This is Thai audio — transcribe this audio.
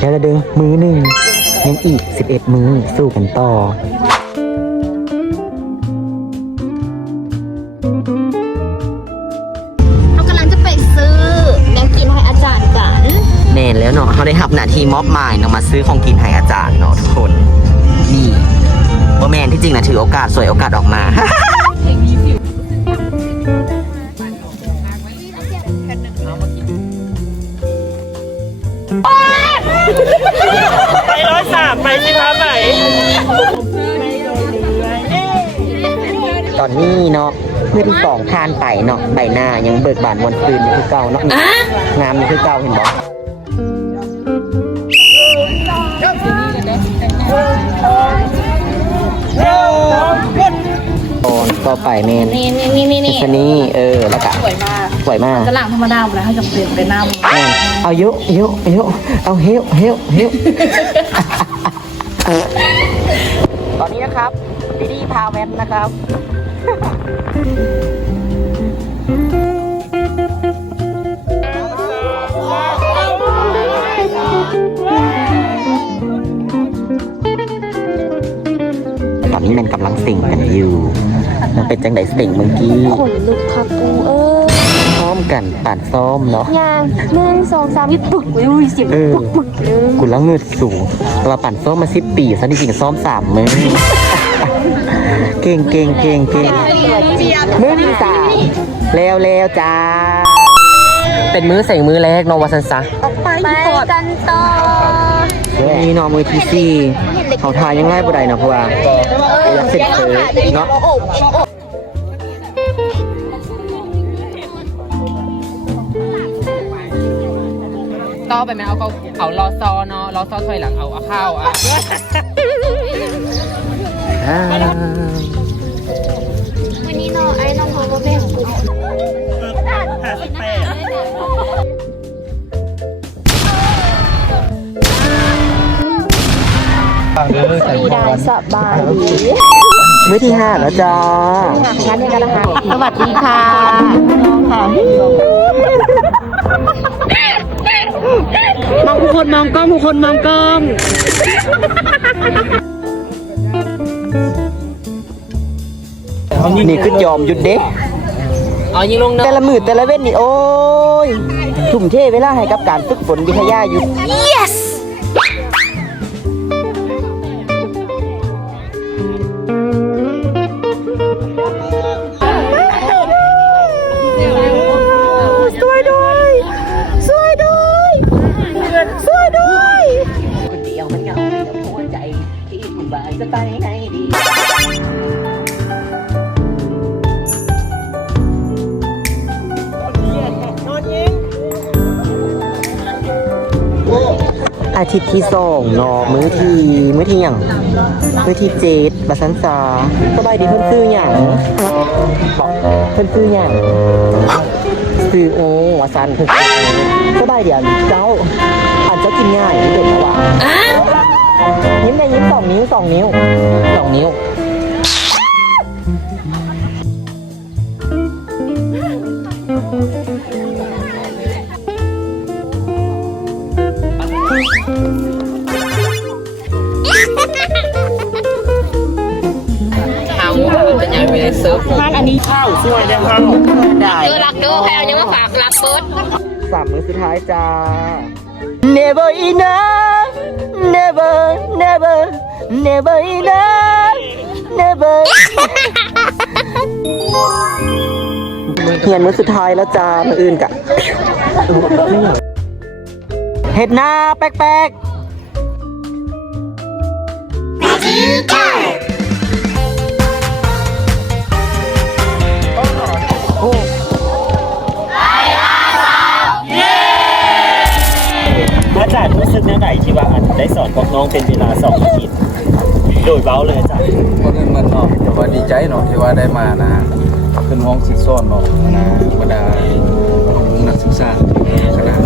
แล้วจะดึงมือหนึ่งยังอีก11มือสู้กันต่อเรากำลังจะไปซื้อแนวกินให้อาจารย์กันแน่นแล้วเนาะเขาได้รับหน้าที่มอบหมายเนาะมาซื้อของกินให้อาจารย์เนาะทุกคนนี่โมแมนที่จริงนะถือโอกาสสวยโอกาสออกมาไป103ไปสิพาไปตอนนี้เนาะเพื่อนสองทานไปเนาะใบหน้ายังเบิกบานวันคืนอยู่คือเก่าเนาะงามอยู่คือเก่าเห็นบอกต่อไปเมนนี่ชนีแล้วก็สวยมากจะล้างธรรมดาเลยให้จำเป็นเป็นน้ำเอาเยอะเอาเฮลตอนนี้นะครับดีพาแวบนะครับตอนนี้มันกำลังสิ่งกันอยู่มันเป็นจังไดสิ่งเมื่อกี้ขนลุกค่ะกูพร้อมกันป่านซ้อมเนาะยาง1 2 3ยิบปุ๊บอุ้ยเสียงปุ๊บกูละเงิดสูงเราป่านซ้อมมา10 ปีซะจริงซ้อม3 มื้อเก่งมื้อที่3แล้วจ้าเป็นมื้อใส่มื้อแรกเนาะว่าซั่นซะไปกันต่อนี่เนาะมื้อที่4เขาทายยังไงบ่ได้เนาะเพราะว่าอยากเสร็จเนาะต่อไปไหมเอารอซอเนาะรอซอถอยหลังเอาข้าววันนี้เนาะไอ้น้องเขาก็เป็นกูสีดาสบายดีมื้อที่5แล้วจ้างั้นเนี่ยกันนะคะสวัสดีค่ะมองผู้คนมองกล้องผู้คนมองกล้องนี่คือยอมหยุดเด็กยิงลงนะแต่ละมือแต่ละเว้นนี่โอ้ยทุ่มเทเวลาให้กับการฝึกฝนวิทยาอยู่ yesคนเดียวมันเหงาหัวใจที่คุณบ่ายจะไปไหนดีอาทิตย์ที่2เนาะมื้อที่หยังมื้อที่7บัสันซาสบายดีเพิ่นซื้อหยังเพิ่นซื้อหยังซื้อโอ้ว่าซั่นเพิ่นสบายเดี๋ยวเจ้าอาจจะกินง่ายเด็กนะว่ายิ้มได้ยิ้ม2 นิ้ว2 นิ้ว2 นิ้วจะยังไม่ได้เซิร์ฟบ้านอันนี้ข้าวสวยจังครับได้รักดูใครเอายังมาฝากรักเบิร์ด3 มื้อสุดท้ายจ้า Never enough Never Never Never enough Never เฮียนมื้อสุดท้ายแล้วจ้ามื้ออื่นกะเห็ดหน้าแป๊กๆอาจารย์รู้สึกยังไงที่ว่าอาจจะได้สอนกับน้องเป็นเวลา2 อาทิตย์โดยเบ้าเลยอาจารย์คนอื่นมันเนาะแต่ว่าดีใจเนาะที่ว่าได้มานะขึ้นห้องสิซ้อนเนาะนะบรรดานักศึกษาคณะ